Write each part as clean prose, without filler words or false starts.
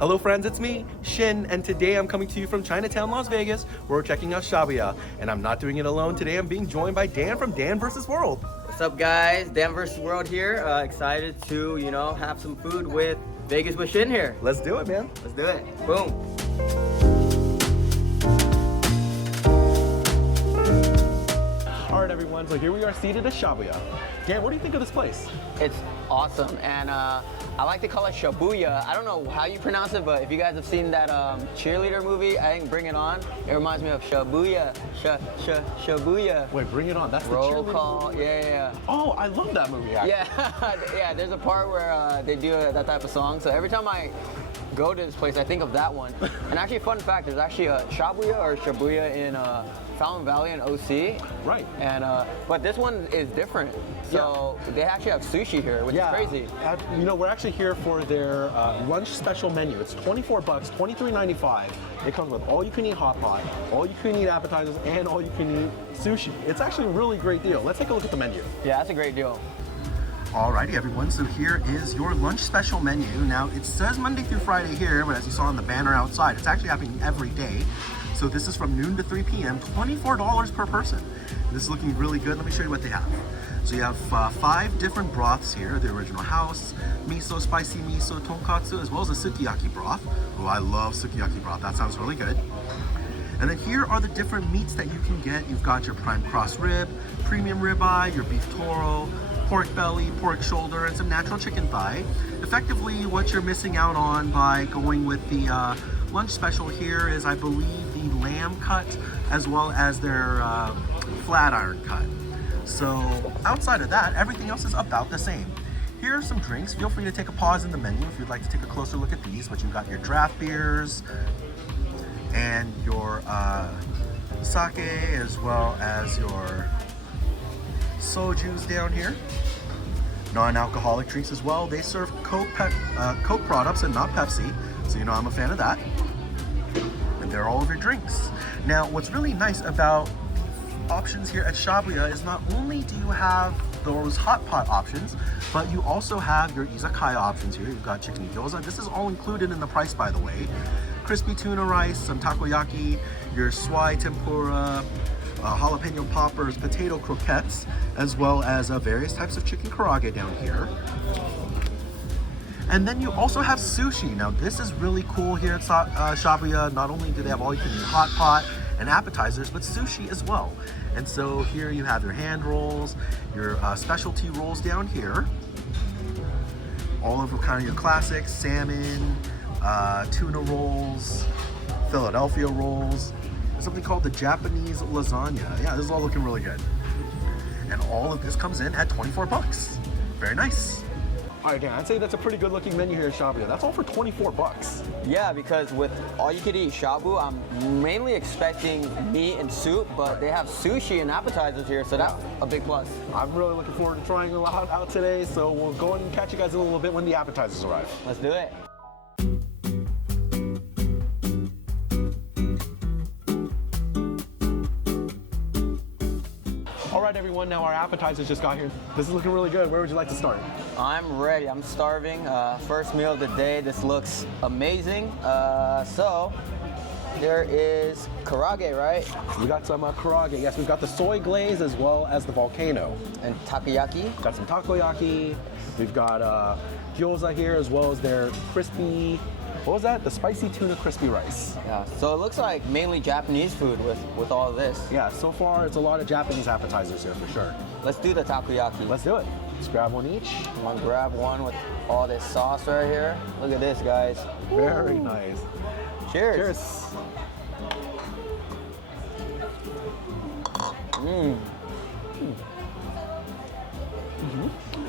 Hello friends, it's me, Shin, and today I'm coming to you from Chinatown, Las Vegas, where we're checking out Shabuya. And I'm not doing it alone. Today I'm being joined by Dan from Dan vs. World. What's up guys, Dan vs. World here. Excited to, have some food with Vegas with Shin here. Let's do it, man. Let's do it. Boom. All right, everyone, so here we are seated at Shabuya. Dan, what do you think of this place? It's awesome, and I like to call it Shabuya. I don't know how you pronounce it, but if you guys have seen that cheerleader movie, I think Bring It On, it reminds me of Shabuya. Shabuya. Wait, Bring It On, that's the Roll cheerleader call, movie? yeah. Oh, I love that movie, actually. Yeah, there's a part where they do that type of song, so every time I go to this place, I think of that one. And actually, fun fact, there's actually a Shabuya or Shabuya in Fountain Valley and OC. Right. And but this one is different. So they actually have sushi here, which is crazy. We're actually here for their lunch special menu. It's 24 bucks, $23.95. It comes with all-you-can-eat hot pot, all-you-can-eat appetizers, and all-you-can-eat sushi. It's actually a really great deal. Let's take a look at the menu. Yeah, that's a great deal. Alrighty everyone, so here is your lunch special menu. Now it says Monday through Friday here, but as you saw on the banner outside, it's actually happening every day. So this is from noon to 3 p.m., $24 per person. This is looking really good. Let me show you what they have. So you have 5 different broths here, the original house, miso, spicy miso, tonkatsu, as well as a sukiyaki broth. Oh, I love sukiyaki broth, that sounds really good. And then here are the different meats that you can get. You've got your prime cross rib, premium ribeye, your beef toro, pork belly, pork shoulder, and some natural chicken thigh. Effectively, what you're missing out on by going with the lunch special here is, I believe, the lamb cut as well as their flat iron cut. So outside of that, everything else is about the same. Here are some drinks. Feel free to take a pause in the menu if you'd like to take a closer look at these, but you've got your draft beers and your sake as well as your soju's down here. Non-alcoholic drinks as well. They serve Coke products and not Pepsi, so I'm a fan of that. And they're all of your drinks. Now, what's really nice about options here at Shabuya is not only do you have those hot pot options, but you also have your izakaya options here. You've got chicken gyoza. This is all included in the price, by the way. Crispy tuna rice, some takoyaki, your swai tempura, jalapeno poppers, potato croquettes, as well as various types of chicken karaage down here. And then you also have sushi. Now this is really cool here at Shabuya. Not only do they have all-you-can-eat hot pot and appetizers, but sushi as well. And so here you have your hand rolls, your specialty rolls down here. All of kind of your classics, salmon, tuna rolls, Philadelphia rolls. Something called the Japanese lasagna. Yeah, this is all looking really good. And all of this comes in at 24 bucks. Very nice. All right, Dan, I'd say that's a pretty good looking menu here at Shabuya. That's all for 24 bucks. Yeah, because with all you could eat shabu, I'm mainly expecting meat and soup, but they have sushi and appetizers here, so that's a big plus. I'm really looking forward to trying a lot out today, so we'll go and catch you guys in a little bit when the appetizers arrive. Let's do it. All right, everyone, now our appetizers just got here. This is looking really good. Where would you like to start? I'm ready. I'm starving. First meal of the day. This looks amazing. So there is karaage, right? We got some karaage. Yes, we've got the soy glaze as well as the volcano. And takoyaki. Got some takoyaki. We've got gyoza here as well as their crispy, what was that? The spicy tuna crispy rice. Yeah, so it looks like mainly Japanese food with all of this. Yeah, so far it's a lot of Japanese appetizers here for sure. Let's do the takoyaki. Let's do it. Let's grab one each. I'm gonna grab one with all this sauce right here. Look at this, guys. Very nice. Cheers. Cheers.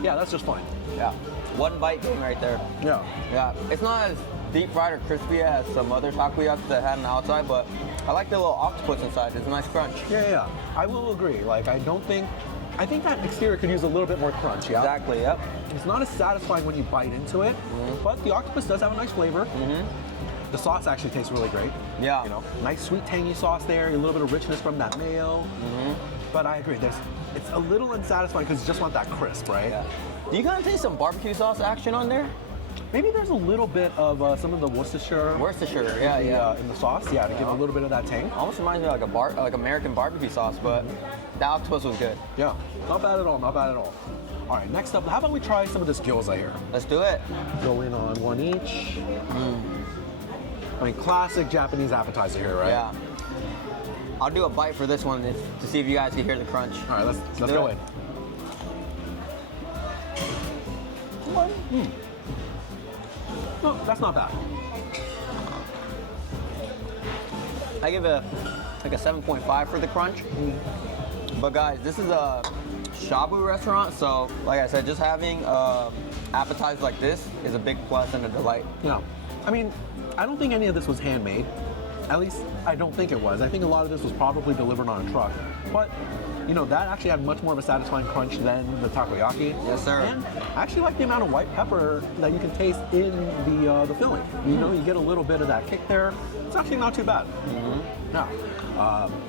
Yeah, that's just fine. Yeah, one bite thing right there. Yeah. Yeah, it's not as deep fried or crispy as some other takoyaki that I had on the outside, but I like the little octopus inside. It's a nice crunch. Yeah. I will agree. Like, I think that exterior could use a little bit more crunch, yeah? Exactly, yep. It's not as satisfying when you bite into it, but the octopus does have a nice flavor. The sauce actually tastes really great. Yeah. Nice sweet tangy sauce there, a little bit of richness from that mayo. But I agree, it's a little unsatisfying because you just want that crisp, right? Yeah. Do you kind of taste some barbecue sauce action on there? Maybe there's a little bit of some of the Worcestershire. Worcestershire, yeah. In the sauce, yeah, to give a little bit of that tang. Almost reminds me of like American barbecue sauce, but the octopus was good. Yeah, not bad at all, not bad at all. All right, next up, how about we try some of this gyoza here? Let's do it. Go in on one each. I mean, classic Japanese appetizer here, right? Yeah. I'll do a bite for this one to see if you guys can hear the crunch. All right, let's go in. No, that's not bad. I give it like a 7.5 for the crunch. But guys, this is a Shabu restaurant, so like I said, just having appetizers like this is a big plus and a delight. Yeah. I mean, I don't think any of this was handmade. At least, I don't think it was. I think a lot of this was probably delivered on a truck. But, you know, that actually had much more of a satisfying crunch than the takoyaki. Yes, sir. And I actually like the amount of white pepper that you can taste in the filling. You know, you get a little bit of that kick there. It's actually not too bad. Yeah.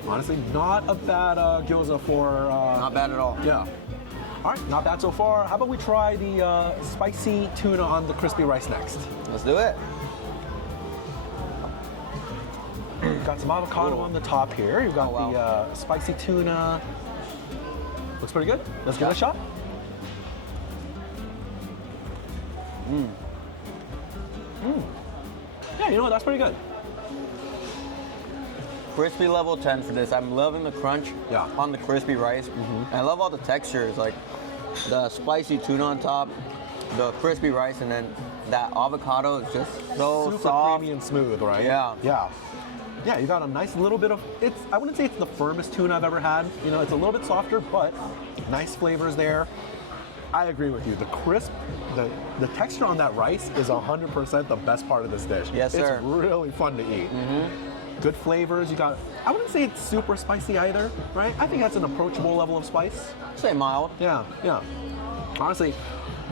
Honestly, not a bad gyoza for... Not bad at all. Yeah. All right, not bad so far. How about we try the spicy tuna on the crispy rice next? Let's do it. Got some avocado on the top here. You've got the spicy tuna. Looks pretty good. Let's give it a shot. Yeah, you know what? That's pretty good. Crispy level 10 for this. I'm loving the crunch on the crispy rice. And I love all the textures, like the spicy tuna on top, the crispy rice, and then that avocado is just so super soft. creamy and smooth, right? Yeah. Yeah. Yeah, you got a nice little bit of, I wouldn't say it's the firmest tuna I've ever had. You know, it's a little bit softer, but nice flavors there. I agree with you. The crisp, the texture on that rice is 100% the best part of this dish. Yes, sir. It's really fun to eat. Good flavors. You got, I wouldn't say it's super spicy either, right? I think that's an approachable level of spice. Say mild. Yeah, yeah. Honestly,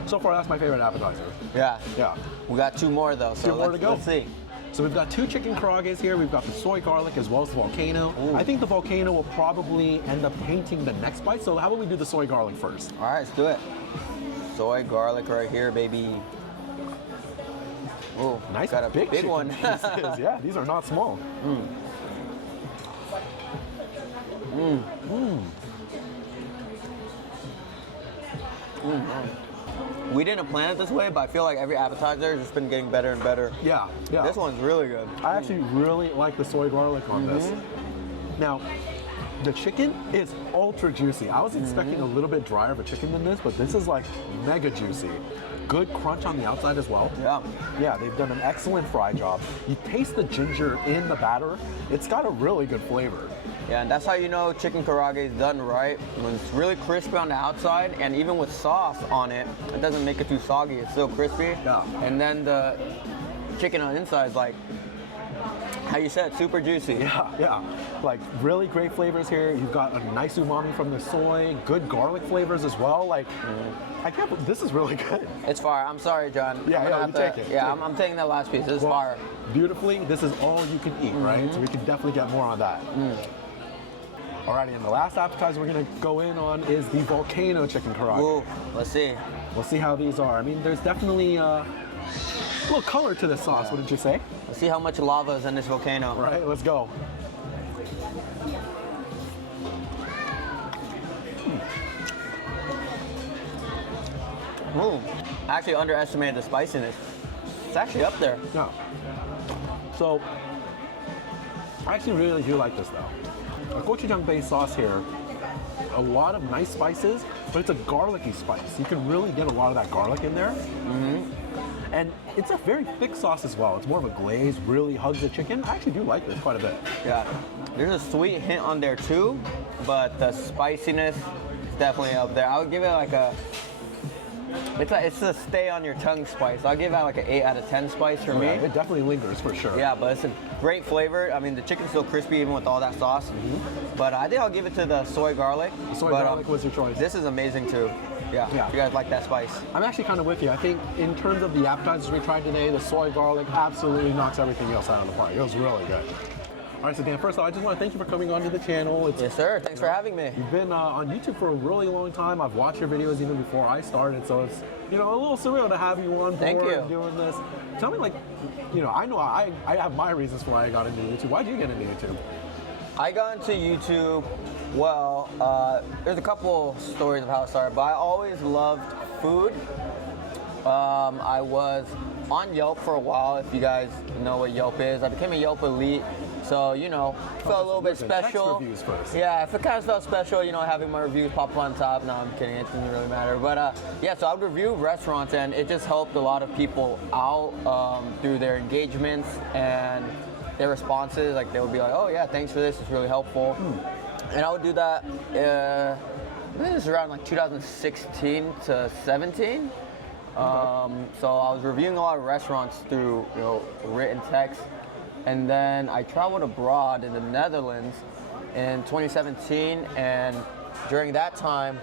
so far that's my favorite appetizer. Yeah. Yeah. We got two more though, so Two more to go. Let's see. So we've got two chicken karages here. We've got the soy garlic as well as the volcano. I think the volcano will probably end up tainting the next bite. So how about we do the soy garlic first? All right, let's do it. Soy garlic right here, baby. Oh, Nice, got a big one. pieces. Yeah, these are not small. We didn't plan it this way, but I feel like every appetizer has just been getting better and better. Yeah, yeah. This one's really good. I actually really like the soy garlic on this. Now, the chicken is ultra juicy. I was expecting a little bit drier of a chicken than this, but this is like mega juicy. Good crunch on the outside as well. Yeah. Yeah, they've done an excellent fry job. You taste the ginger in the batter. It's got a really good flavor. Yeah, and that's how you know chicken karage is done right. When it's really crispy on the outside, and even with sauce on it, it doesn't make it too soggy. It's still crispy. Yeah. And then the chicken on the inside is like, how you said, super juicy. Yeah, yeah. Like really great flavors here. You've got a nice umami from the soy, good garlic flavors as well. Like, I can't believe this is really good. It's fire. I'm sorry, John. Yeah, I'm yeah, gonna you have take to- it. Yeah, Take I'm taking that last piece. This is Well, fire. Beautifully, this is all you can eat, right? So we can definitely get more on that. Alrighty, and the last appetizer we're gonna go in on is the volcano chicken karaage. Ooh, let's see. We'll see how these are. I mean, there's definitely a little color to this sauce, wouldn't you say? Let's see how much lava is in this volcano. All right, let's go. Ooh, I actually underestimated the spiciness. It's actually up there. Yeah. So, I actually really do like this though. A gochujang-based sauce here, a lot of nice spices, but it's a garlicky spice. You can really get a lot of that garlic in there. And it's a very thick sauce as well. It's more of a glaze, really hugs the chicken. I actually do like this quite a bit. Yeah. There's a sweet hint on there too, but the spiciness is definitely up there. I would give it like a, it's a stay on your tongue spice. I'll give it like an 8 out of 10 spice for me. Yeah, it definitely lingers for sure. Yeah, but it's a great flavor. I mean, the chicken's still crispy even with all that sauce. But I think I'll give it to the soy garlic. The soy But, garlic was your choice. This is amazing too. Yeah, Yeah. if you guys like that spice. I'm actually kind of with you. I think in terms of the appetizers we tried today, the soy garlic absolutely knocks everything else out of the park. It was really good. All right, so Dan, first off, I just want to thank you for coming onto the channel. Yes, sir. Thanks for having me. You've been on YouTube for a really long time. I've watched your videos even before I started, so it's a little surreal to have you on board and doing this. Tell me, like, I know I have my reasons why I got into YouTube. Why did you get into YouTube? I got into YouTube. Well, there's a couple stories of how it started, but I always loved food. I was on Yelp for a while, if you guys know what Yelp is. I became a Yelp elite, so, felt a little bit special. Reviews first. Yeah, it kind of felt special, having my reviews pop on top. No, I'm kidding, it didn't really matter. But yeah, so I would review restaurants, and it just helped a lot of people out through their engagements and their responses. Like, they would be like, oh yeah, thanks for this, it's really helpful. And I would do that, this is around like 2016 to 17. So I was reviewing a lot of restaurants through written text, and then I traveled abroad in the Netherlands in 2017, and during that time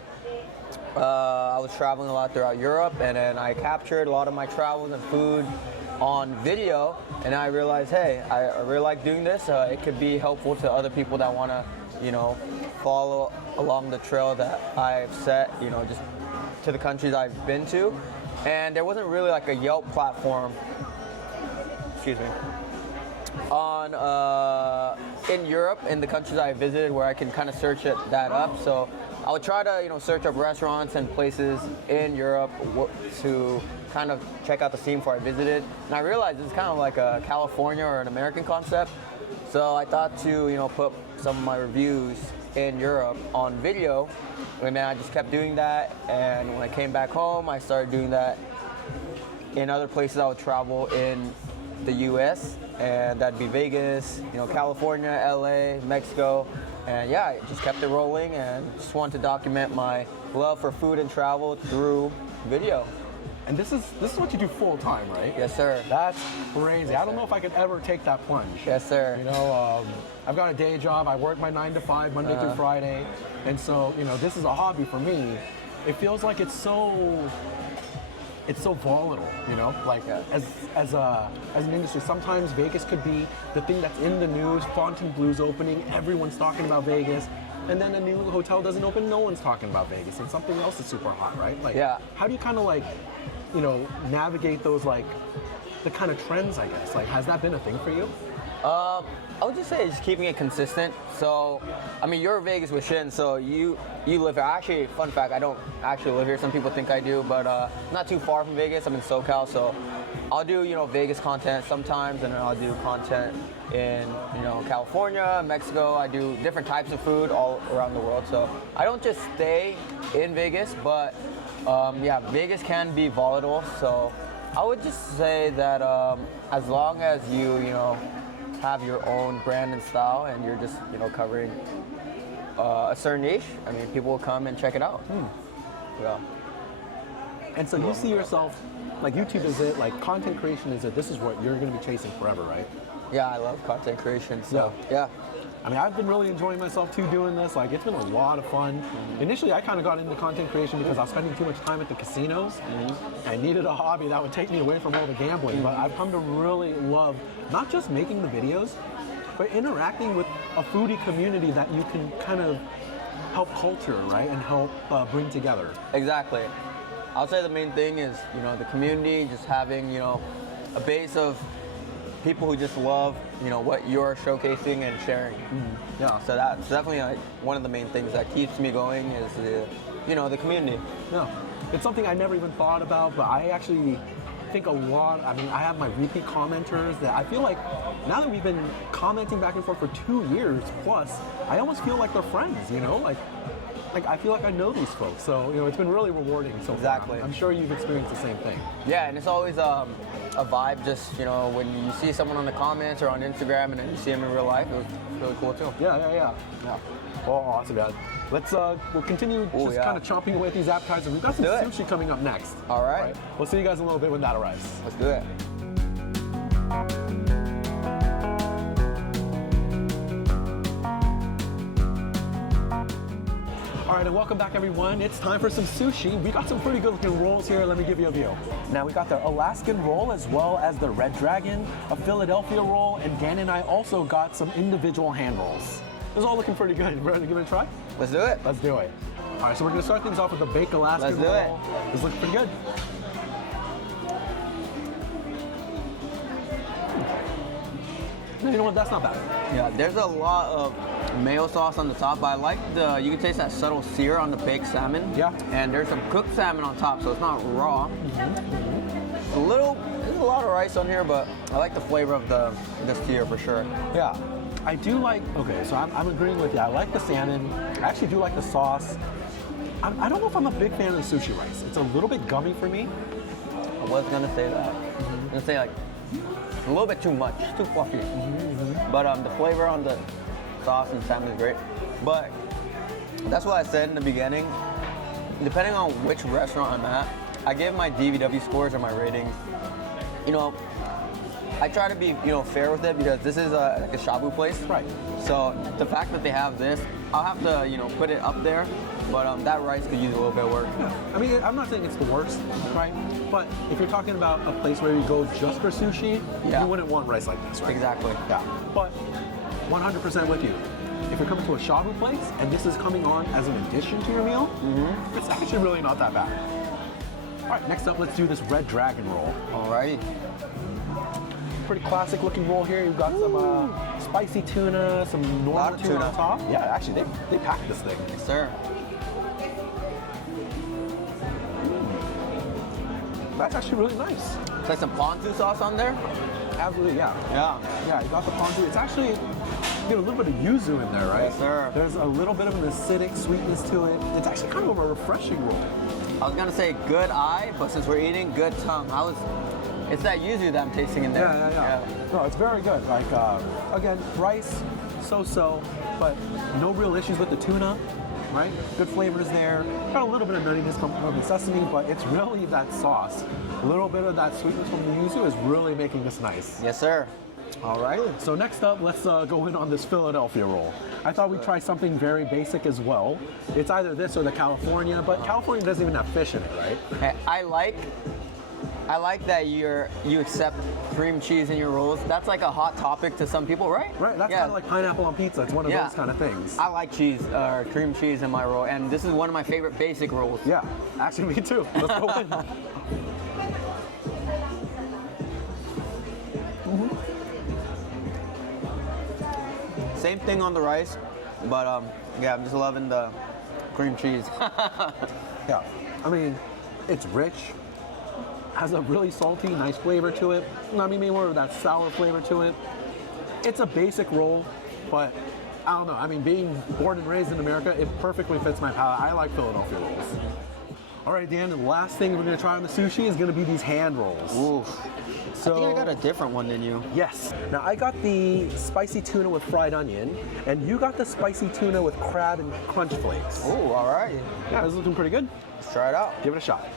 I was traveling a lot throughout Europe, and then I captured a lot of my travels and food on video, and I realized, hey, I really like doing this. It could be helpful to other people that want to follow along the trail that I've set, just to the countries I've been to. And there wasn't really like a Yelp platform, on in Europe, in the countries I visited, where I can kind of search that up. So I would try to search up restaurants and places in Europe to kind of check out the scene before I visited. And I realized it's kind of like a California or an American concept. So I thought to put some of my reviews in Europe on video, and then I just kept doing that. And when I came back home, I started doing that in other places I would travel in the US, and that'd be Vegas, California, LA, Mexico. And yeah, I just kept it rolling and just wanted to document my love for food and travel through video. And this is what you do full time, right? Yes, sir. That's crazy. I don't know if I could ever take that plunge. Yes, sir. I've got a day job. I work my 9 to 5 Monday through Friday, and so this is a hobby for me. It feels like it's so volatile, like as an industry. Sometimes Vegas could be the thing that's in the news. Fontainebleau's opening, everyone's talking about Vegas. And then a new hotel doesn't open, no one's talking about Vegas, and something else is super hot, right? Like, yeah. How do you kind of navigate those the kind of trends, I guess? Like, has that been a thing for you? I would just say just keeping it consistent. So, I mean, you're Vegas with Shin, so you live here. Actually, fun fact, I don't actually live here. Some people think I do, but not too far from Vegas. I'm in SoCal, so I'll do Vegas content sometimes, and then I'll do content in California, Mexico. I do different types of food all around the world. So I don't just stay in Vegas, but yeah, Vegas can be volatile. So I would just say that as long as you have your own brand and style, and you're just covering a certain niche, I mean, people will come and check it out. Yeah. And so you see yourself, like, YouTube is it, like content creation is it, this is what you're going to be chasing forever, right? Yeah, I love content creation, so yeah. I mean, I've been really enjoying myself too doing this. Like, it's been a lot of fun. Initially, I kind of got into content creation because I was spending too much time at the casinos. I needed a hobby that would take me away from all the gambling. But I've come to really love not just making the videos, but interacting with a foodie community that you can kind of help culture, right, and help bring together. Exactly. I'll say the main thing is, the community, just having, a base of people who just love, what you're showcasing and sharing. Yeah. So that's definitely one of the main things that keeps me going is the community. Yeah. It's something I never even thought about, but I actually think a lot. I mean, I have my repeat commenters that I feel like now that we've been commenting back and forth for 2 years plus, I almost feel like they're friends. Like I feel like I know these folks, so it's been really rewarding so far. I'm sure you've experienced the same thing. Yeah, and it's always a vibe, just when you see someone on the comments or on Instagram, and then you see them in real life. It was really cool too. Yeah. Well, awesome, guys. We'll continue kind of chopping away at these appetizers. We've got some sushi coming up next. All right. We'll see you guys in a little bit when that arrives. Let's do it. All right, and welcome back everyone. It's time for some sushi. We got some pretty good looking rolls here. Let me give you a view. Now we got the Alaskan roll as well as the Red Dragon, a Philadelphia roll, and Dan and I also got some individual hand rolls. It's all looking pretty good. Ready to give it a try? Let's do it. Let's do it. All right, so we're gonna start things off with the baked Alaskan roll. Let's do it. This looks pretty good. You know what? That's not bad. Yeah, there's a lot of mayo sauce on the top, but I like you can taste that subtle sear on the baked salmon. Yeah. And there's some cooked salmon on top, so it's not raw. There's a lot of rice on here, but I like the flavor of the sear for sure. Yeah. I do like, okay, so I'm agreeing with you. I like the salmon. I actually do like the sauce. I don't know if I'm a big fan of the sushi rice. It's a little bit gummy for me. I was gonna say that. I was gonna say like a little bit too much, too fluffy. But the flavor on the sauce and salmon is great. But that's what I said in the beginning. Depending on which restaurant I'm at, I give my DVW scores or my ratings. You know, I try to be, fair with it because this is like a shabu place. Right. So the fact that they have this, I'll have to, put it up there. But that rice could use a little bit of work. Yeah. I mean, I'm not saying it's the worst, right? But if you're talking about a place where you go just for sushi, you wouldn't want rice like this, right? Exactly. Yeah. But 100% with you. If you're coming to a shabu place and this is coming on as an addition to your meal, it's actually really not that bad. All right, next up, let's do this Red Dragon roll. All right. Pretty classic looking roll here. You've got some spicy tuna, some normal tuna on top. Yeah, actually, they packed this thing. Yes, sir. That's actually really nice. It's like some ponzu sauce on there. Absolutely, yeah. Yeah. Yeah, you got the ponzu. It's actually, you get a little bit of yuzu in there, right? Yes, sir. There's a little bit of an acidic sweetness to it. It's actually kind of a refreshing roll. I was gonna say good eye, but since we're eating, good tongue. It's that yuzu that I'm tasting in there. Yeah. No, it's very good. Like, again, rice, so-so, but no real issues with the tuna, right? Good flavors there. Got a little bit of nuttiness from the sesame, but it's really that sauce. A little bit of that sweetness from the yuzu is really making this nice. Yes, sir. All right, so next up, let's go in on this Philadelphia roll. I thought we'd try something very basic as well. It's either this or the California, but California doesn't even have fish in it, right? Hey, I like that you accept cream cheese in your rolls. That's like a hot topic to some people, right? Right, that's kind of like pineapple on pizza. It's one of those kind of things. I like cheese, cream cheese in my roll, and this is one of my favorite basic rolls. Yeah, actually me too. Let's go in. Same thing on the rice, but yeah, I'm just loving the cream cheese. Yeah, I mean, it's rich, has a really salty, nice flavor to it. I mean, maybe more of that sour flavor to it. It's a basic roll, but I don't know. I mean, being born and raised in America, it perfectly fits my palate. I like Philadelphia rolls. All right, Dan, the last thing we're gonna try on the sushi is gonna be these hand rolls. Oof. So, I think I got a different one than you. Yes. Now, I got the spicy tuna with fried onion, and you got the spicy tuna with crab and crunch flakes. Oh, all right. Yeah, this is looking pretty good. Let's try it out. Give it a shot.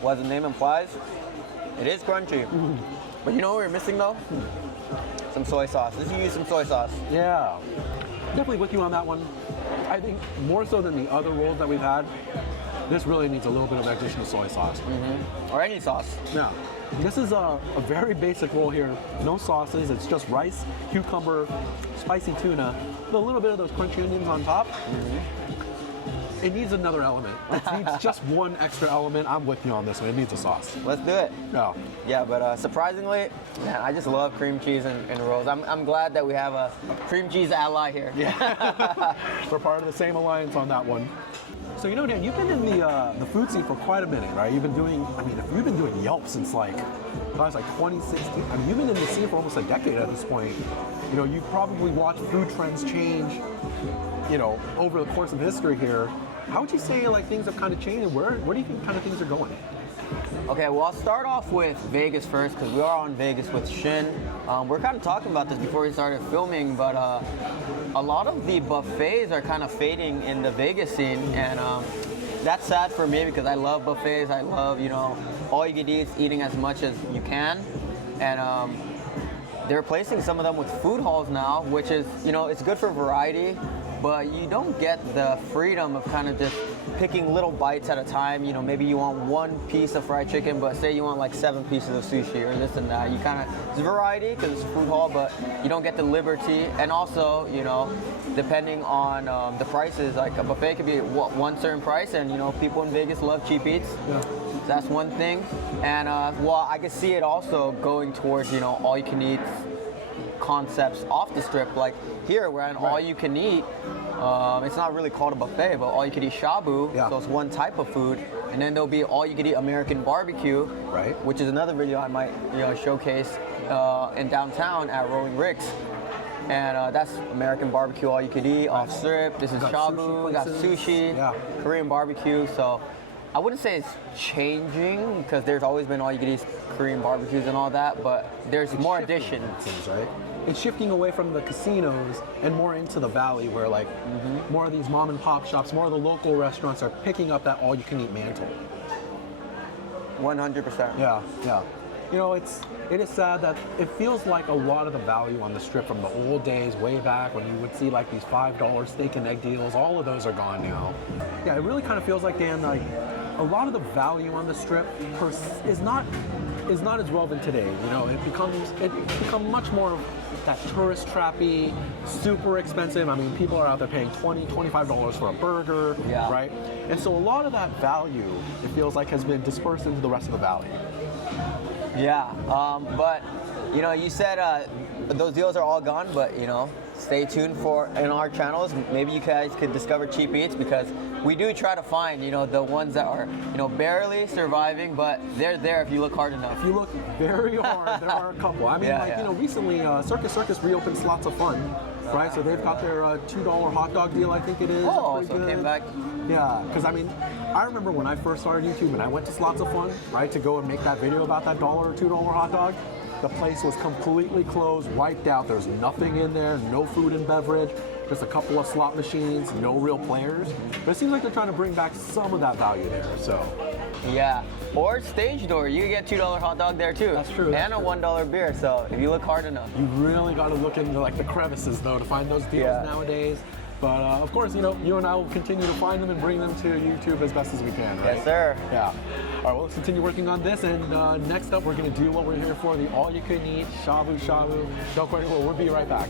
Well, as the name implies, it is crunchy. But you know what we're missing though? Some soy sauce. Let's use some soy sauce. Yeah. Definitely with you on that one. I think more so than the other rolls that we've had, this really needs a little bit of additional soy sauce. Or any sauce. Yeah. This is a very basic roll here. No sauces. It's just rice, cucumber, spicy tuna, with a little bit of those crunchy onions on top. It needs another element. It needs just one extra element. I'm with you on this one. It needs a sauce. Let's do it. Yeah. Yeah, but surprisingly, man, I just love cream cheese and rolls. I'm glad that we have a cream cheese ally here. Yeah. We're part of the same alliance on that one. So, Dan, you've been in the food scene for quite a minute, right? You've been doing, if you've been doing Yelp since like 2016, you've been in the scene for almost a decade at this point. You've probably watched food trends change, over the course of history here. How would you say things have kind of changed, and where do you think kind of things are going? Okay, well, I'll start off with Vegas first because we are on Vegas with Shin. We're kind of talking about this before we started filming, but a lot of the buffets are kind of fading in the Vegas scene, and that's sad for me because I love buffets. I love, all you can eat, eating as much as you can, and they're replacing some of them with food halls now, which is, you know, it's good for variety, but you don't get the freedom of kind of just picking little bites at a time. You know, maybe you want one piece of fried chicken, but say you want like 7 pieces of sushi or this and that. You kind of, it's variety because it's a food hall, but you don't get the liberty. And also, you know, depending on the prices, like a buffet could be one certain price, and you know, people in Vegas love cheap eats. Yeah. So that's one thing. And well, I could see it also going towards, you know, all you can eat concepts off the strip. Like here, we're at all you can eat. It's not really called a buffet, but all you can eat shabu. Yeah. So it's one type of food. And then there'll be all you can eat American barbecue, Right. which is another video I might, you know, showcase in downtown at Rolling Ricks. And that's American barbecue, all you could eat, off strip. This is Got shabu, sushi we got places. sushi, Yeah. Korean barbecue. So I wouldn't say it's changing because there's always been all you could eat Korean barbecues and all that, but there's more Shifting, additions. it seems, right? It's shifting away from the casinos and more into the valley, where like more of these mom and pop shops, more of the local restaurants are picking up that all-you-can-eat mantle. 100%. Yeah, yeah. You know, it is sad that it feels like a lot of the value on the strip from the old days, way back when you would see like these $5 steak and egg deals, all of those are gone now. Yeah, it really kind of feels like, Dan, like a lot of the value on the strip is not as relevant today. You know, it become much more of that tourist trappy, super expensive. I mean, people are out there paying $20, $25 for a burger, Yeah. right? And so a lot of that value, it feels like, has been dispersed into the rest of the valley. Yeah, but you know, you said those deals are all gone, but you know, stay tuned for in our channels. Maybe you guys could discover cheap eats, because we do try to find, you know, the ones that are, you know, barely surviving, but they're there if you look hard enough. If you look very hard, there are a couple. I mean, Yeah. you know, recently Circus reopened Slots of Fun, right? So they've got their $2 hot dog deal, I think it is. Oh, Pretty so it good. came back. Yeah, because I mean, I remember when I first started YouTube and I went to Slots of Fun, right, to go and make that video about that $1 or $2 hot dog. The place was completely closed, wiped out. There's nothing in there, no food and beverage, just a couple of slot machines, no real players. But it seems like they're trying to bring back some of that value there, so. Yeah, or Stage Door. You can get $2 hot dog there too. That's true, And that's a true. $1 beer. So if you look hard enough. You really got to look into like the crevices though to find those deals Yeah. nowadays. But of course, you know, you and I will continue to find them and bring them to YouTube as best as we can, right? Yes, sir. Yeah. All right, well, let's continue working on this. And next up, we're going to do what we're here for, the all-you-can-eat shabu shabu. Don't quite well, we'll be right back.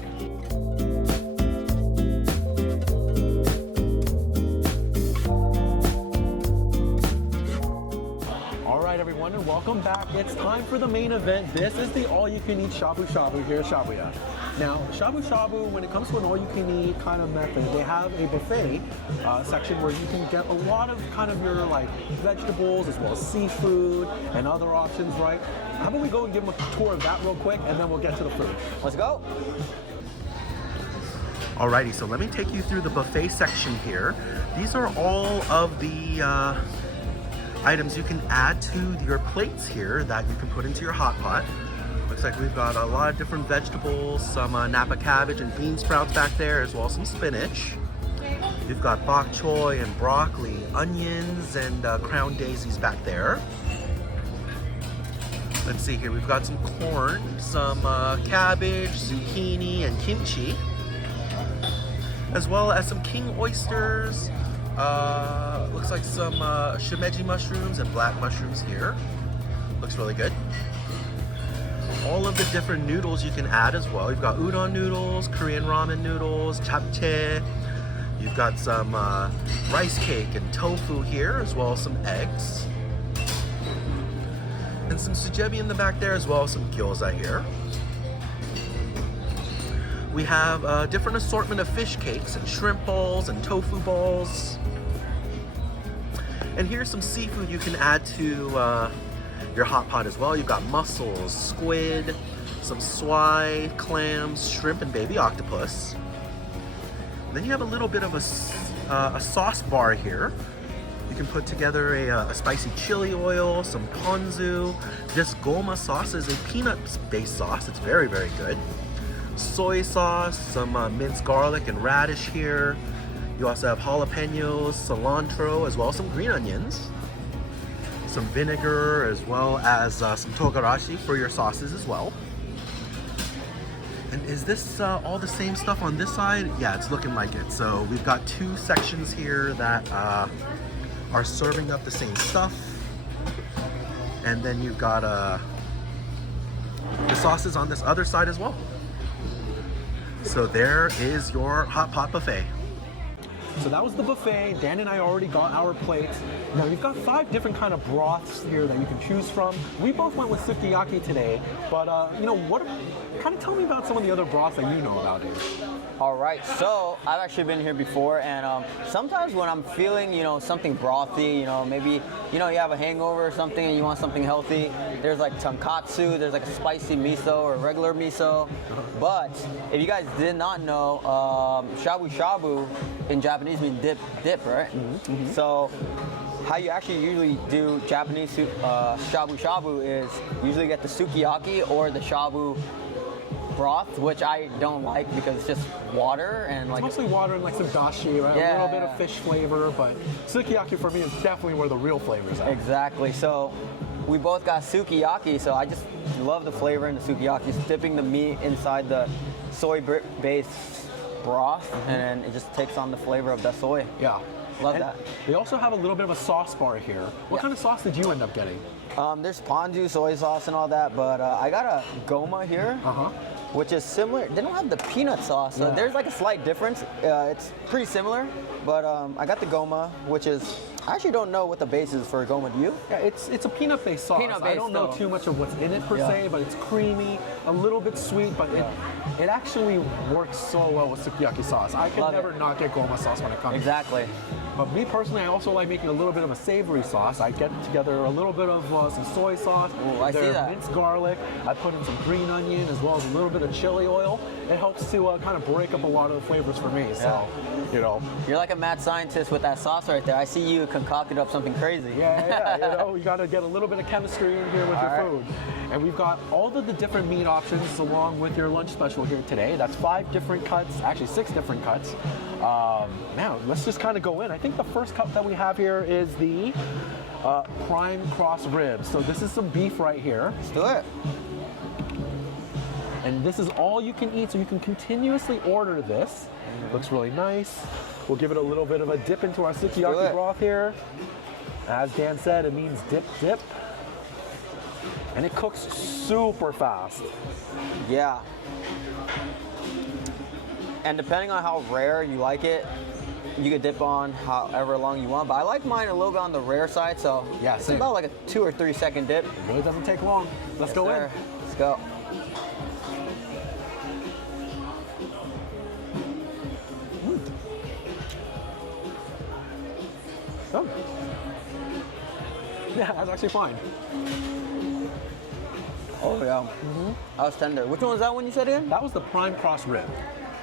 All right, everyone, and welcome back. It's time for the main event. This is the all-you-can-eat shabu shabu here at Shabuya. Now, shabu shabu, when it comes to an all-you-can-eat kind of method, they have a buffet section where you can get a lot of kind of your like vegetables as well as seafood and other options, right? How about we go and give them a tour of that real quick, and then we'll get to the food. Let's go. Alrighty, so let me take you through the buffet section here. These are all of the items you can add to your plates here that you can put into your hot pot. Looks like we've got a lot of different vegetables, some Napa cabbage and bean sprouts back there, as well as some spinach. You've got bok choy and broccoli, onions and crown daisies back there. Let's see here, we've got some corn, some cabbage, zucchini, and kimchi, as well as some king oysters. Looks like some shimeji mushrooms and black mushrooms here. Looks really good. All of the different noodles you can add as well. You've got udon noodles, Korean ramen noodles, japchae. You've got some rice cake and tofu here, as well as some eggs. And some sujebi in the back there, as well as some gyoza here. We have a different assortment of fish cakes and shrimp balls and tofu balls. And here's some seafood you can add to your hot pot as well. You've got mussels, squid, some swai, clams, shrimp, and baby octopus. And then you have a little bit of a sauce bar here. You can put together a spicy chili oil, some ponzu. This goma sauce is a peanut-based sauce. It's very, very good. Soy sauce, some minced garlic and radish here. You also have jalapenos, cilantro, as well as some green onions. Some vinegar, as well as some togarashi for your sauces as well. And is this all the same stuff on this side? Yeah, it's looking like it. So we've got two sections here that are serving up the same stuff. And then you've got the sauces on this other side as well. So there is your hot pot buffet. So that was the buffet. Dan and I already got our plates. Now you've got 5 different kind of broths here that you can choose from. We both went with sukiyaki today, but you know, kind of tell me about some of the other broths that you know about here. All right, so I've actually been here before, and sometimes when I'm feeling, you know, something brothy, you know, maybe, you know, you have a hangover or something and you want something healthy, there's like tonkatsu, there's like a spicy miso or regular miso. But if you guys did not know, shabu shabu in Japanese means dip, right? Mm-hmm. So how you actually usually do Japanese shabu shabu is usually get the sukiyaki or the shabu broth, which I don't like because it's just water and like it's mostly water and like some dashi, right? Yeah, a little bit of fish flavor, but sukiyaki for me is definitely where the real flavor is at. Exactly. So we both got sukiyaki, so I just love the flavor in the sukiyaki. It's dipping the meat inside the soy-based broth, and it just takes on the flavor of the soy. Yeah. Love and that. They also have a little bit of a sauce bar here. What kind of sauce did you end up getting? There's ponzu, soy sauce, and all that, but I got a goma here, which is similar. They don't have the peanut sauce, so there's like a slight difference. It's pretty similar, but I got the goma, which is, I actually don't know what the base is for a goma. Do you? Yeah, it's a peanut-based sauce. I don't know too much of what's in it per se, but it's creamy, a little bit sweet, but it actually works so well with sukiyaki sauce. I can never not get goma sauce when it comes. Exactly. But me personally, I also like making a little bit of a savory sauce. I get together a little bit of some soy sauce. Ooh, I see that. Minced garlic. I put in some green onion as well as a little bit of chili oil. It helps to kind of break up a lot of the flavors for me. So, you know. You're like a mad scientist with that sauce right there. I see you concocted up something crazy. Yeah, you know, you got to get a little bit of chemistry in here with your food. And we've got all of the different meat options along with your lunch special here today. That's 5 different cuts, actually 6 different cuts. Now, let's just kind of go in. I think the first cut that we have here is the prime cross ribs. So this is some beef right here. Let's do it. And this is all you can eat, so you can continuously order this. Looks really nice. We'll give it a little bit of a dip into our sukiyaki broth here. As Dan said, it means dip, dip. And it cooks super fast. Yeah. And depending on how rare you like it, you can dip on however long you want. But I like mine a little bit on the rare side, so yeah, it's about like a 2 or 3 second dip. It really doesn't take long. Let's go in. Let's go. Oh. Yeah, that's actually fine. Oh yeah. That was tender. Which one was that one you said again? That was the prime cross rib.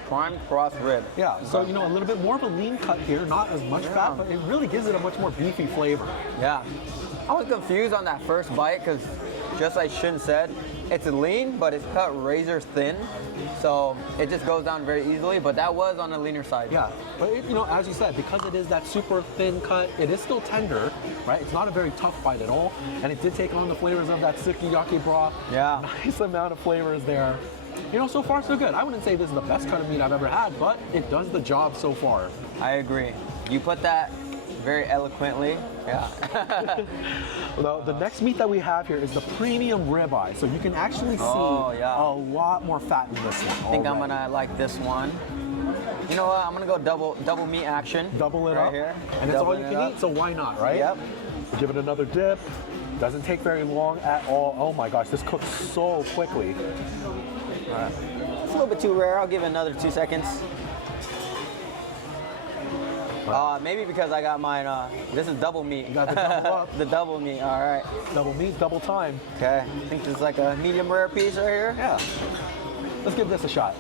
Prime cross rib. Yeah, so you know, a little bit more of a lean cut here, not as much fat, but it really gives it a much more beefy flavor. Yeah. I was confused on that first bite because, just like Shin said, it's lean, but it's cut razor thin, so it just goes down very easily, but that was on the leaner side. Yeah, but you know, as you said, because it is that super thin cut, it is still tender, right? It's not a very tough bite at all, and it did take on the flavors of that sukiyaki broth. Yeah. Nice amount of flavors there. You know, so far so good. I wouldn't say this is the best cut of meat I've ever had, but it does the job so far. I agree. You put that very eloquently. Yeah. Well, the next meat that we have here is the premium ribeye. So you can actually see a lot more fat in this one. I think I'm gonna like this one. You know what? I'm gonna go double meat action. Double it right up. Here. And it's all you can eat, so why not, right? Yep. Give it another dip. Doesn't take very long at all. Oh my gosh, this cooks so quickly. All right. It's a little bit too rare. I'll give it another 2 seconds. Maybe because I got mine, this is double meat. You got the double up. The double meat, all right. Double meat, double time. Okay, I think this is like a medium rare piece right here. Yeah. Let's give this a shot.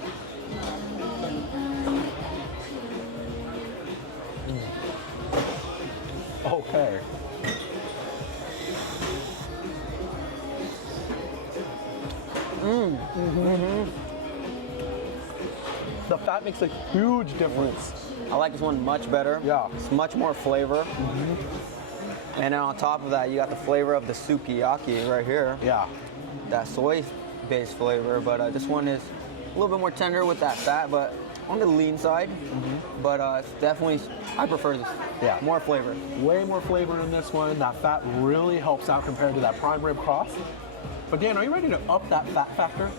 Okay. The fat makes a huge difference. I like this one much better. Yeah. It's much more flavor. And then on top of that, you got the flavor of the sukiyaki right here. Yeah. That soy-based flavor, but this one is little bit more tender with that fat, but on the lean side. But it's definitely, I prefer this. Yeah. More flavor. Way more flavor in this one. That fat really helps out compared to that prime rib cross. But Dan, are you ready to up that fat factor?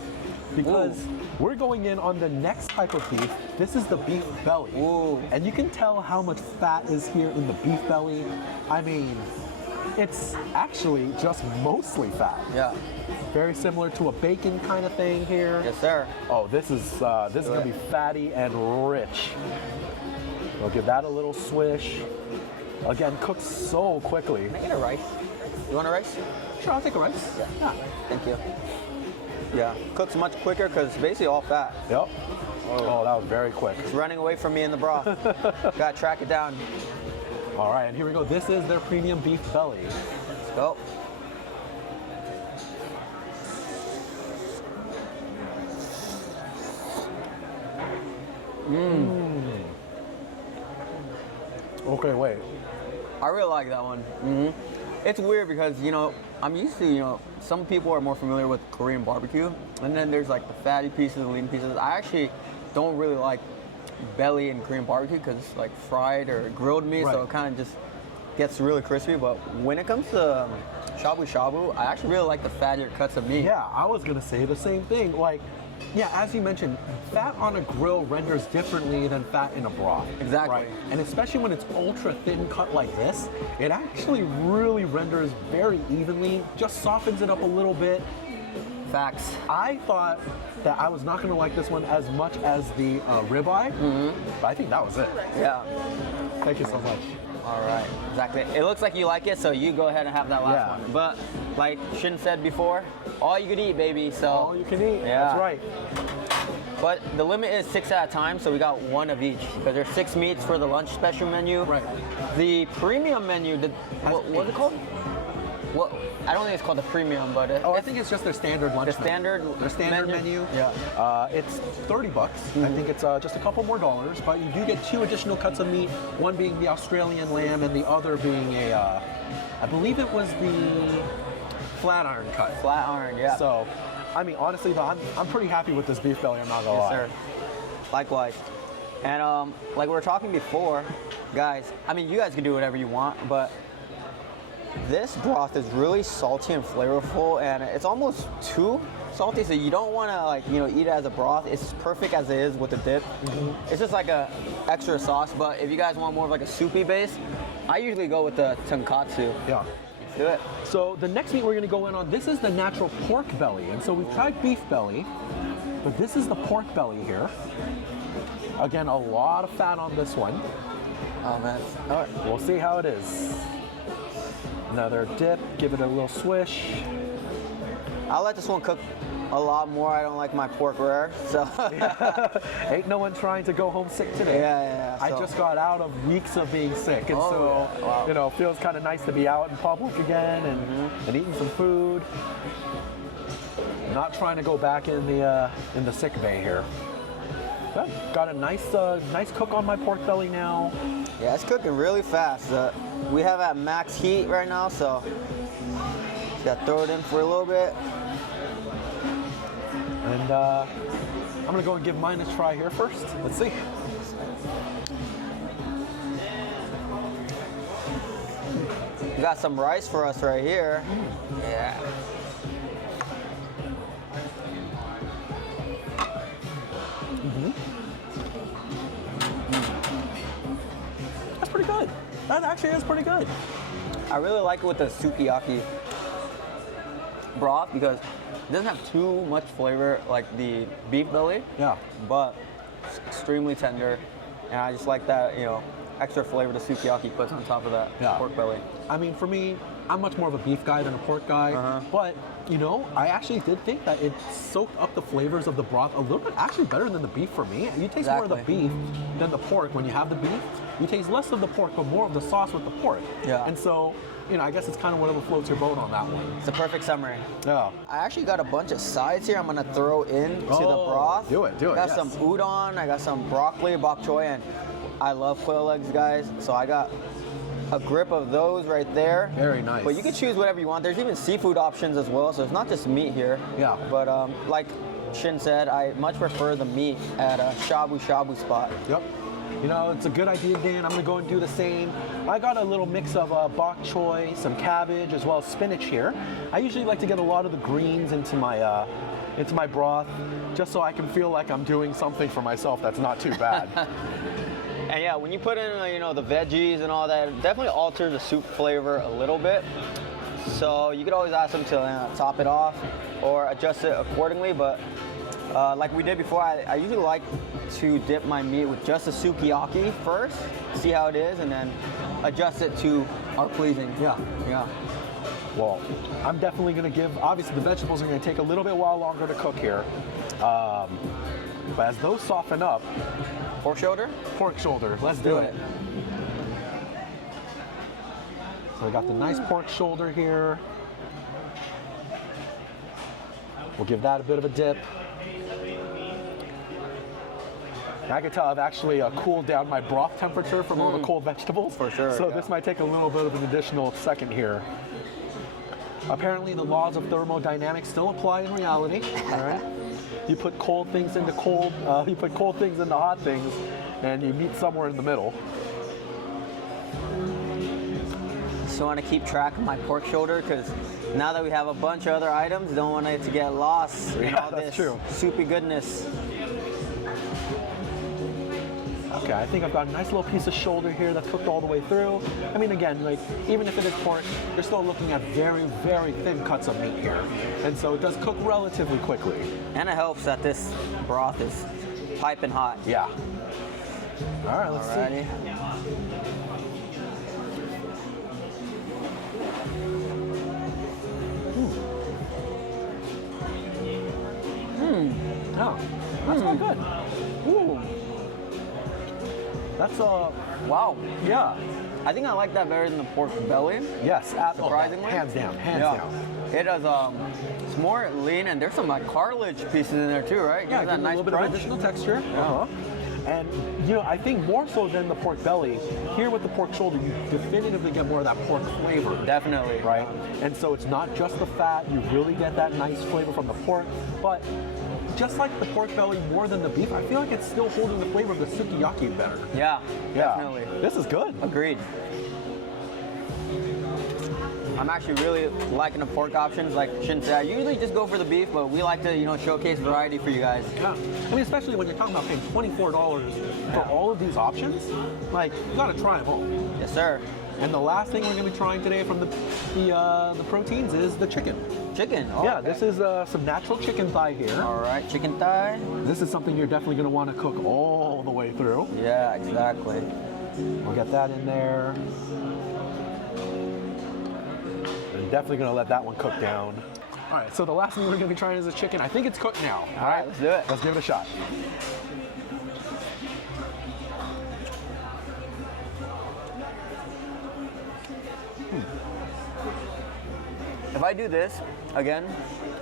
Because we're going in on the next type of beef. This is the beef belly. Ooh. And you can tell how much fat is here in the beef belly. I mean, it's actually just mostly fat. Yeah. Very similar to a bacon kind of thing here. Yes, sir. Oh, this is gonna be fatty and rich. We'll give that a little swish. Again, cooks so quickly. Can I get a rice? You want a rice? Sure, I'll take a rice. Yeah. Thank you. Yeah, cooks much quicker because it's basically all fat. Yep. Oh, that was very quick. It's running away from me in the broth. Gotta track it down. All right, and here we go. This is their premium beef belly. Let's go. Okay, wait. I really like that one. It's weird because, you know, I'm used to, you know, some people are more familiar with Korean barbecue, and then there's like the fatty pieces, the lean pieces. I actually don't really like belly in Korean barbecue because it's like fried or grilled meat, so it kind of just gets really crispy. But when it comes to shabu shabu, I actually really like the fattier cuts of meat. Yeah, I was gonna say the same thing. Like, yeah, as you mentioned, fat on a grill renders differently than fat in a broth. Exactly. Right? And especially when it's ultra thin cut like this, it actually really renders very evenly, just softens it up a little bit. Facts. I thought that I was not gonna like this one as much as the ribeye, but I think that was it. Yeah. Thank you so much. All right. Exactly. It looks like you like it, so you go ahead and have that last one. But like Shin said before, all you can eat, baby. So All you can eat. Yeah. That's right. But the limit is 6 at a time, so we got 1 of each. Because there's 6 meats for the lunch special menu. Right. The premium menu, what's it called? Well, I don't think it's called the premium, but I think it's just their standard lunch. the standard menu. Yeah. It's $30. I think it's just a couple more dollars, but you do get 2 additional cuts of meat. One being the Australian lamb, and the other being a, I believe it was the flat iron cut. Flat iron, yeah. So, I mean, honestly, though, I'm pretty happy with this beef belly. I'm not gonna lie. Yes, sir. Likewise. And like we were talking before, guys, I mean, you guys can do whatever you want, but this broth is really salty and flavorful, and it's almost too salty, so you don't want to, like, you know, eat it as a broth. It's perfect as it is with the dip. It's just like a extra sauce, but if you guys want more of like a soupy base, I usually go with the tonkatsu. Yeah. Let's do it. So the next meat we're gonna go in on, this is the natural pork belly. And so we've tried beef belly, but this is the pork belly here. Again, a lot of fat on this one. Oh man. All right. We'll see how it is. Another dip, give it a little swish. I'll let this one cook a lot more. I don't like my pork rare, so. Ain't no one trying to go home sick today. Yeah. I just got out of weeks of being sick, and Wow. you know, feels kind of nice to be out in public again and eating some food. Not trying to go back in the sick bay here. But got a nice cook on my pork belly now. Yeah, it's cooking really fast. We have at max heat right now, so just gotta throw it in for a little bit. And I'm gonna go and give mine a try here first. Let's see. We got some rice for us right here. Yeah. That's pretty good. That actually is pretty good. I really like it with the sukiyaki broth because it doesn't have too much flavor like the beef belly. Yeah. But it's extremely tender, and I just like that, you know, extra flavor the sukiyaki puts on top of that pork belly. I mean, for me, I'm much more of a beef guy than a pork guy, but you know, I actually did think that it soaked up the flavors of the broth a little bit, actually better than the beef for me. You taste more of the beef than the pork when you have the beef. You taste less of the pork, but more of the sauce with the pork. Yeah. And so, you know, I guess it's kind of whatever floats your boat on that one. It's a perfect summary. Yeah. I actually got a bunch of sides here I'm gonna throw into the broth. Do it, I got some udon, I got some broccoli, bok choy, and I love quail legs, guys. So I got a grip of those right there. Very nice. But you can choose whatever you want. There's even seafood options as well, so it's not just meat here. Yeah. But like Shin said, I much prefer the meat at a Shabu spot. Yep. You know, it's a good idea, Dan. I'm gonna go and do the same. I got a little mix of bok choy, some cabbage, as well as spinach here. I usually like to get a lot of the greens into my broth, just so I can feel like I'm doing something for myself that's not too bad. And yeah, when you put in, you know, the veggies and all that, it definitely alters the soup flavor a little bit. So you could always ask them to top it off or adjust it accordingly. But like we did before, I usually like to dip my meat with just a sukiyaki first, see how it is, and then adjust it to our pleasing. Yeah. Yeah. Well, I'm definitely gonna give, obviously the vegetables are gonna take a little bit while longer to cook here. But as those soften up, Pork shoulder? Pork shoulder, let's do it. So I got the nice pork shoulder here. We'll give that a bit of a dip. I can tell I've actually cooled down my broth temperature from all the cold vegetables. For sure. So yeah. this might take a little bit of an additional second here. Apparently the laws of thermodynamics still apply in reality. All right. You put cold things into you put cold things into hot things, and you meet somewhere in the middle. Just want to keep track of my pork shoulder because now that we have a bunch of other items, don't want it to get lost in all this soupy goodness. Okay, I think I've got a nice little piece of shoulder here that's cooked all the way through. I mean, again, like, even if it is pork, you're still looking at very, very thin cuts of meat here. And so it does cook relatively quickly. And it helps that this broth is piping hot. Yeah. All right, let's see. Oh, that's not good. Ooh. That's Wow. Yeah. I think I like that better than the pork belly. Yes, surprisingly. hands down, hands down. It does. It's more lean, and there's some like cartilage pieces in there too, right? Yeah, Gives that a nice little bit crunch. of additional texture. And you know, I think more so than the pork belly, here with the pork shoulder, you definitively get more of that pork flavor. Definitely. Right? And so it's not just the fat, you really get that nice flavor from the pork, but just like the pork belly more than the beef, I feel like it's still holding the flavor of the sukiyaki better. Yeah, definitely. This is good. Agreed. I'm actually really liking the pork options. Like Shin said, I usually just go for the beef, but we like to, you know, showcase variety for you guys. Yeah. I mean, especially when you're talking about paying $24 for all of these options, like, you gotta try them all. Yes, sir. And the last thing we're gonna be trying today from the proteins is the chicken. Chicken. Oh, Yeah, okay. this is some natural chicken thigh here. All right, chicken thigh. This is something you're definitely gonna wanna cook all the way through. Yeah, exactly. We'll get that in there. And definitely gonna let that one cook down. All right, so the last thing we're gonna be trying is the chicken. I think it's cooked now. All right, let's do it. Let's give it a shot. If I do this again,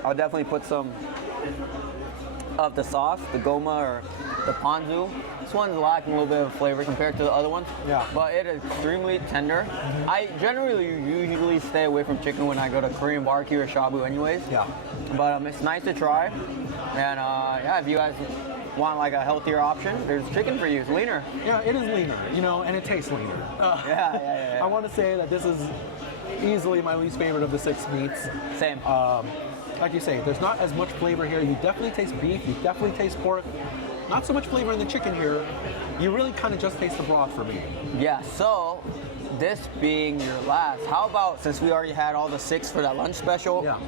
I'll definitely put some of the sauce, the goma or the ponzu. This one's lacking a little bit of flavor compared to the other ones. Yeah. But it is extremely tender. I generally usually stay away from chicken when I go to Korean barbecue or shabu anyways. Yeah. But it's nice to try. And yeah, if you guys want like a healthier option, there's chicken for you. It's leaner. Yeah, it is leaner, you know, and it tastes leaner. Yeah. I want to say that this is easily my least favorite of the 6 meats. Same. Like you say, there's not as much flavor here. You definitely taste beef, you definitely taste pork. Not so much flavor in the chicken here. You really kind of just taste the broth for me. Yeah, so this being your last, how about, since we already had all the 6 for that lunch special? Yeah.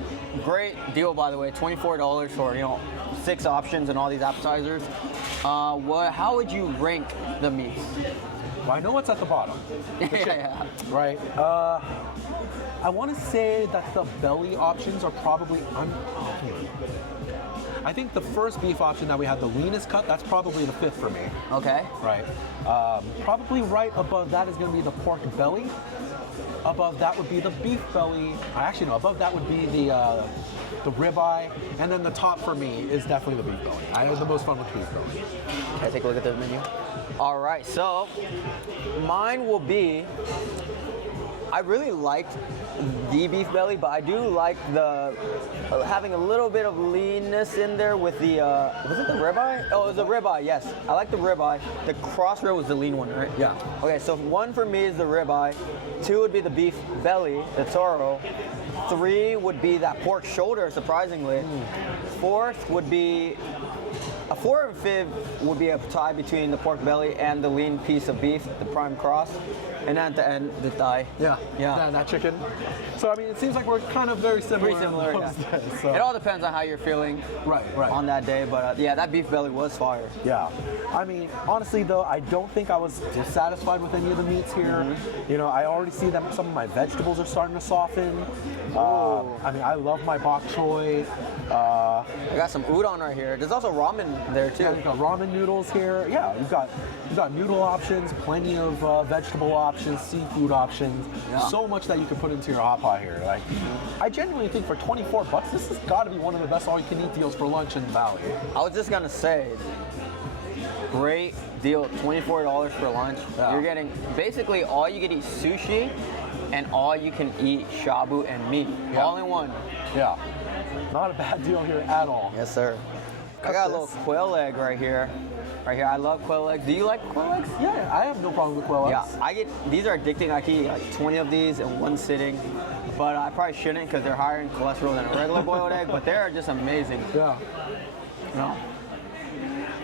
Great deal, by the way, $24 for, you know, 6 options and all these appetizers. How would you rank the meats? Well, I know what's at the bottom. Yeah. Right. I want to say that the belly options are probably I think the first beef option that we had, the leanest cut, that's probably the 5th for me. Okay. Right. Probably right above that is going to be the pork belly. Above that would be the beef belly. Actually, no. Above that would be the ribeye, and then the top for me is definitely the beef belly. I had the most fun with beef belly. Can I take a look at the menu? All right, so mine will be, I really liked the beef belly, but I do like the having a little bit of leanness in there with the was it the ribeye? Oh, it was the ribeye. Yes, I like the ribeye. The crossrib was the lean one, right? Yeah. Okay, so 1 for me is the ribeye. 2 would be the beef belly, the toro. 3 would be that pork shoulder, surprisingly. 4th would be a 4 and 5 would be a tie between the pork belly and the lean piece of beef, the prime cross, and then at the end, the thigh. Yeah, Yeah. that chicken. So I mean, it seems like we're kind of very similar. Pretty similar, in yeah. those days, so. It all depends on how you're feeling Right. on that day, but yeah, that beef belly was fire. Yeah. I mean, honestly though, I don't think I was dissatisfied with any of the meats here. You know, I already see that some of my vegetables are starting to soften. I mean, I love my bok choy. I got some udon right here. There's also ramen there too. Yeah, you've got ramen noodles here. Yeah, you've got noodle options, plenty of vegetable options, seafood options. Yeah. So much that you can put into your hot pot here. Like, I genuinely think for $24, this has got to be one of the best all-you-can-eat deals for lunch in the Valley. I was just gonna say, great deal, $24 for lunch. Yeah. You're getting basically all you can eat sushi and all you can eat shabu and meat, Yeah. all in one. Yeah, not a bad deal here at all. Yes, sir. I got a little quail egg right here. Right here, I love quail eggs. Do you like quail eggs? Yeah, I have no problem with quail Yeah, eggs. these are addicting. I can eat like 20 of these in one sitting, but I probably shouldn't because they're higher in cholesterol than a regular boiled egg, but they're just amazing. Yeah. No.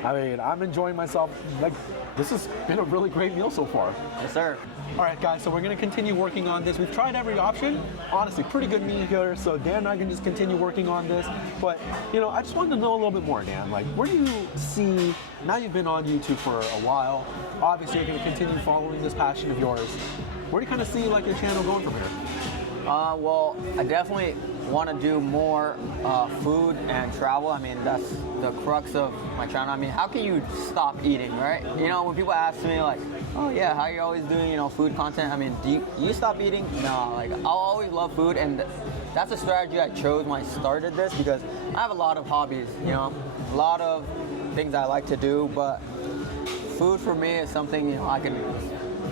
I mean, I'm enjoying myself. Like, this has been a really great meal so far. Yes, sir. All right, guys, so we're gonna continue working on this. We've tried every option. Honestly, pretty good meat here, so Dan and I can just continue working on this. But, you know, I just wanted to know a little bit more, Dan. Like, where do you see, now you've been on YouTube for a while, obviously you're gonna continue following this passion of yours. Where do you kind of see, like, your channel going from here? Well, I definitely want to do more food and travel. I mean, that's the crux of my channel. I mean, how can you stop eating, right? You know, when people ask me like, oh yeah, how are you always doing, you know, food content? I mean, do you stop eating? No, like I'll always love food, and that's a strategy I chose when I started this because I have a lot of hobbies, you know, a lot of things I like to do, but food for me is something, you know, I can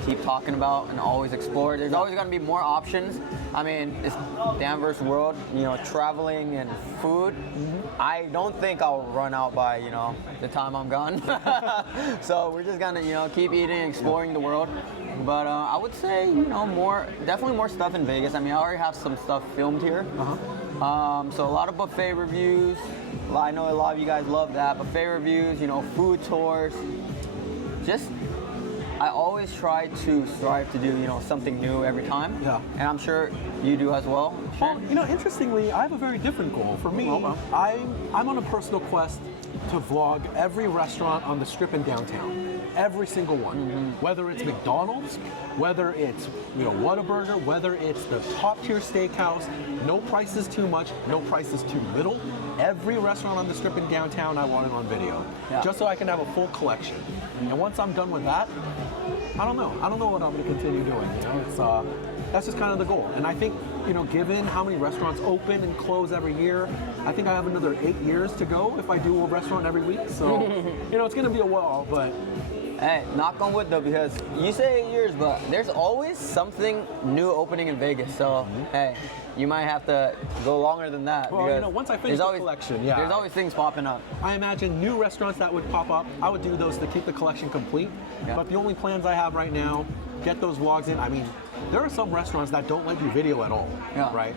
keep talking about and always explore. There's always going to be more options. I mean, it's Danvers world, you know, traveling and food. I don't think I'll run out by, you know, the time I'm gone. So we're just going to, you know, keep eating and exploring the world. But I would say, you know, definitely more stuff in Vegas. I mean, I already have some stuff filmed here. So a lot of buffet reviews. I know a lot of you guys love that. Buffet reviews, you know, food tours. I always try to strive to do, you know, something new every time. Yeah. And I'm sure you do as well. Well, you know, interestingly, I have a very different goal. For me, I'm on a personal quest to vlog every restaurant on the Strip in downtown. Every single one. Whether it's McDonald's, whether it's, you know, Whataburger, whether it's the top tier steakhouse, no price is too much, no price is too little. Every restaurant on the Strip in downtown, I want it on video. Yeah. Just so I can have a full collection. And once I'm done with that, I don't know. I don't know what I'm going to continue doing. You know, it's that's just kind of the goal. And I think, you know, given how many restaurants open and close every year, I think I have another 8 years to go if I do a restaurant every week. So, you know, it's going to be a while, but. Hey, knock on wood though, because you say 8 years, but there's always something new opening in Vegas. So, hey, you might have to go longer than that. Well, you know, once I finish the collection, yeah. There's always things popping up. I imagine new restaurants that would pop up, I would do those to keep the collection complete. Yeah. But the only plans I have right now, get those vlogs in. I mean, there are some restaurants that don't let you video at all, Yeah. right?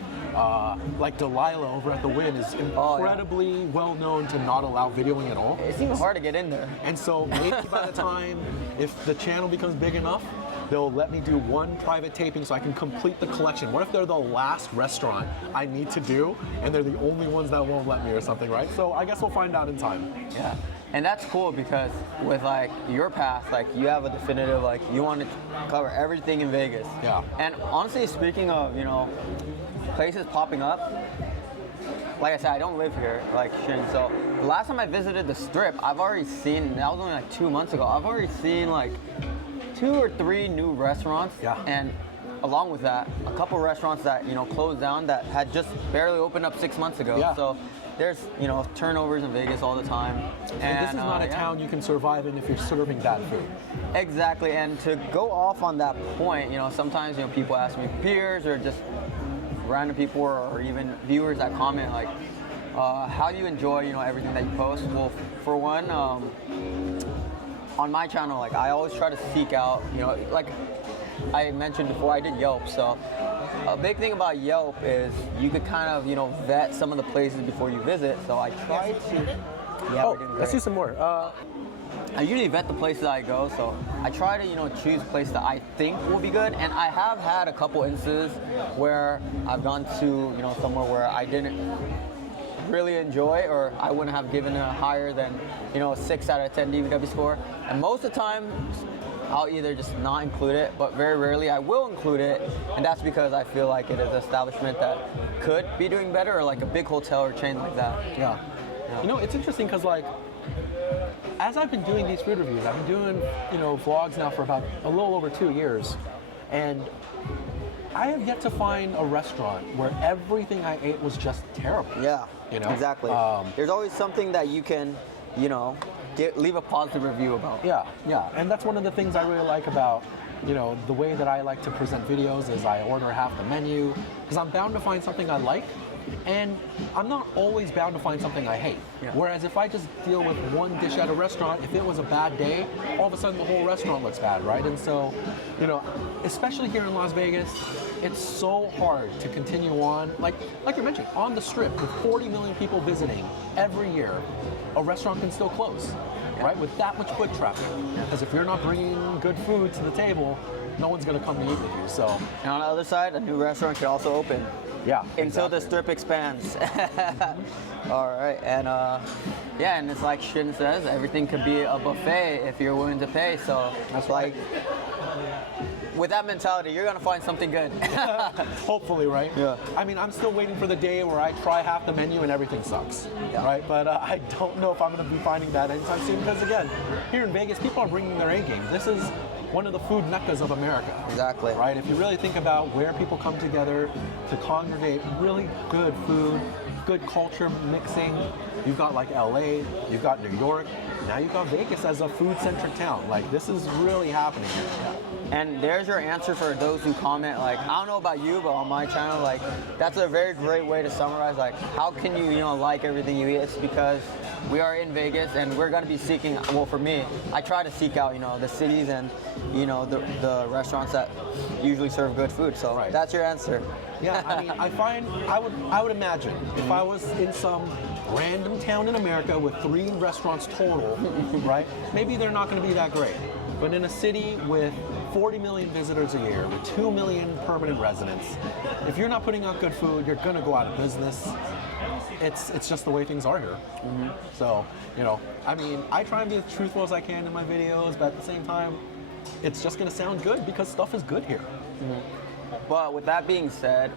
Like Delilah over at the Wynn is incredibly well known to not allow videoing at all. It's even hard to get in there. And so maybe by the time, if the channel becomes big enough, they'll let me do one private taping so I can complete the collection. What if they're the last restaurant I need to do and they're the only ones that won't let me or something, right? So I guess we'll find out in time. Yeah. And that's cool because with like your path, like you have a definitive, like you want to cover everything in Vegas. Yeah. And honestly, speaking of, you know, places popping up, like I said, I don't live here, like Shin. So the last time I visited the Strip, I've already seen, that was only like 2 months ago, I've already seen like 2 or 3 new restaurants. Yeah. And along with that, a couple restaurants that, you know, closed down that had just barely opened up 6 months ago. Yeah. So there's, you know, turnovers in Vegas all the time. And this is not a yeah. town you can survive in if you're serving bad food. Exactly, and to go off on that point, you know, sometimes, you know, people ask me, peers or just random people or even viewers that comment like, how do you enjoy, you know, everything that you post? Well, for one, on my channel, like I always try to seek out, you know, like I mentioned before, I did Yelp, so a big thing about Yelp is you could kind of, you know, vet some of the places before you visit. So I try to. Yeah, we're doing great. Let's do some more. I usually vet the places I go, so I try to, you know, choose places that I think will be good. And I have had a couple instances where I've gone to, you know, somewhere where I didn't really enjoy, or I wouldn't have given a higher than, you know, a 6 out of 10 DVW score. And most of the time, I'll either just not include it, but very rarely I will include it, and that's because I feel like it is an establishment that could be doing better, or like a big hotel or chain like that. Yeah. You know, it's interesting because like, as I've been doing these food reviews, I've been doing, you know, vlogs now for about a little over 2 years, and I have yet to find a restaurant where everything I ate was just terrible. Yeah, you know, exactly. There's always something that you can, you know, leave a positive review about. Yeah, yeah, and that's one of the things I really like about, you know, the way that I like to present videos is I order half the menu, because I'm bound to find something I like, and I'm not always bound to find something I hate. Yeah. Whereas if I just deal with one dish at a restaurant, if it was a bad day, all of a sudden the whole restaurant looks bad, right? And so, you know, especially here in Las Vegas, it's so hard to continue on, like you mentioned, on the Strip with 40 million people visiting every year, a restaurant can still close, right? With that much foot traffic. Because if you're not bringing good food to the table, no one's gonna come to eat with you, so. And on the other side, a new restaurant could also open. Yeah, Until exactly. the Strip expands. All right, and yeah, and it's like Shin says, everything could be a buffet if you're willing to pay, so That's like, with that mentality, you're gonna find something good. Hopefully, right? Yeah. I mean, I'm still waiting for the day where I try half the menu and everything sucks, right? But I don't know if I'm going to be finding that anytime soon because, again, here in Vegas, people are bringing their A game. This is one of the food meccas of America. Exactly. Right? If you really think about where people come together to congregate really good food, good culture mixing, you've got like LA, you've got New York, now you've got Vegas as a food-centric town. Like, this is really happening here. And there's your answer for those who comment, like, I don't know about you, but on my channel, like, that's a very great way to summarize, like, how can you, you know, like everything you eat? It's because we are in Vegas and we're gonna be seeking, well, for me, I try to seek out, you know, the cities and, you know, the restaurants that usually serve good food. So Right. that's your answer. Yeah, I mean, I would imagine if I was in some random town in America with 3 restaurants total, right? Maybe they're not going to be that great. But in a city with 40 million visitors a year, with 2 million permanent residents, if you're not putting out good food, you're going to go out of business. It's just the way things are here. So, you know, I mean, I try and be as truthful as I can in my videos, but at the same time, it's just going to sound good because stuff is good here. But with that being said,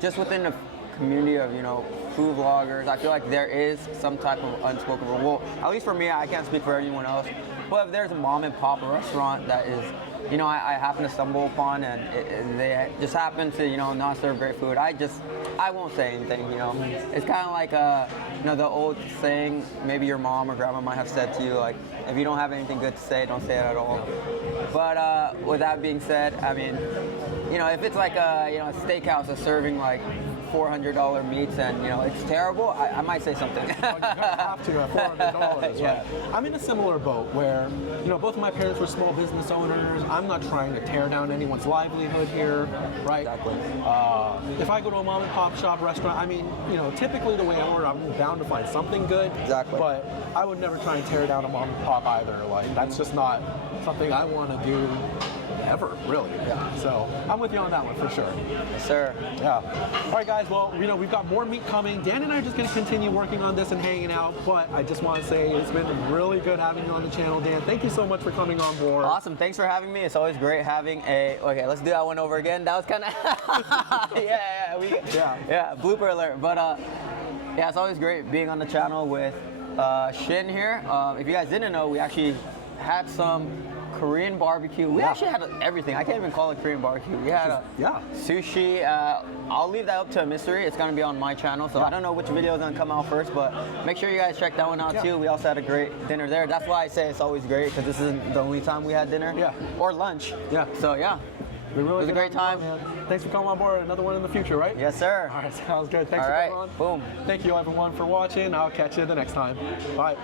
just within the community of, you know, food vloggers, I feel like there is some type of unspoken rule. Well, at least for me, I can't speak for anyone else. But if there's a mom and pop restaurant that is, you know, I happen to stumble upon and they just happen to, you know, not serve great food, I won't say anything, you know. It's kind of like, you know, the old saying, maybe your mom or grandma might have said to you, like, if you don't have anything good to say, don't say it at all. But with that being said, I mean, you know, if it's like a, you know, a steakhouse is serving like $400 meats and, you know, it's terrible, I might say something. You're gonna have to at $400, Yeah. right? I'm in a similar boat where, you know, both of my parents were small business owners. I'm not trying to tear down anyone's livelihood here, right? Exactly. If I go to a mom and pop shop restaurant, I mean, you know, typically the way I order, I'm bound to find something good. Exactly. But I would never try and tear down a mom and pop either. Like, that's just not something I want to do ever, really. Yeah. So I'm with you on that one for sure. Yes, sir. Yeah. All right, guys. Well, you know, we've got more meat coming. Dan and I are just going to continue working on this and hanging out. But I just want to say it's been really good having you on the channel, Dan. Thank you so much for coming on board. Awesome. Thanks for having me. It's always great having a. Okay, let's do that one over again. That was kind of. Yeah. Blooper alert. But yeah, it's always great being on the channel with Shin here. If you guys didn't know, we actually had some Korean barbecue. We Yeah. actually had everything. I can't even call it Korean barbecue. We had Yeah. sushi. I'll leave that up to a mystery. It's gonna be on my channel, so I don't know which video is gonna come out first, but make sure you guys check that one out Yeah. too. We also had a great dinner there. That's why I say it's always great, because this isn't the only time we had dinner. Yeah. Or lunch. Yeah. So yeah. We really It was a great time. Man. Thanks for coming on board. Another one in the future, right? Yes, sir. All right, sounds good. Thanks All for right. coming on. Boom. Thank you, everyone, for watching. I'll catch you the next time. Bye.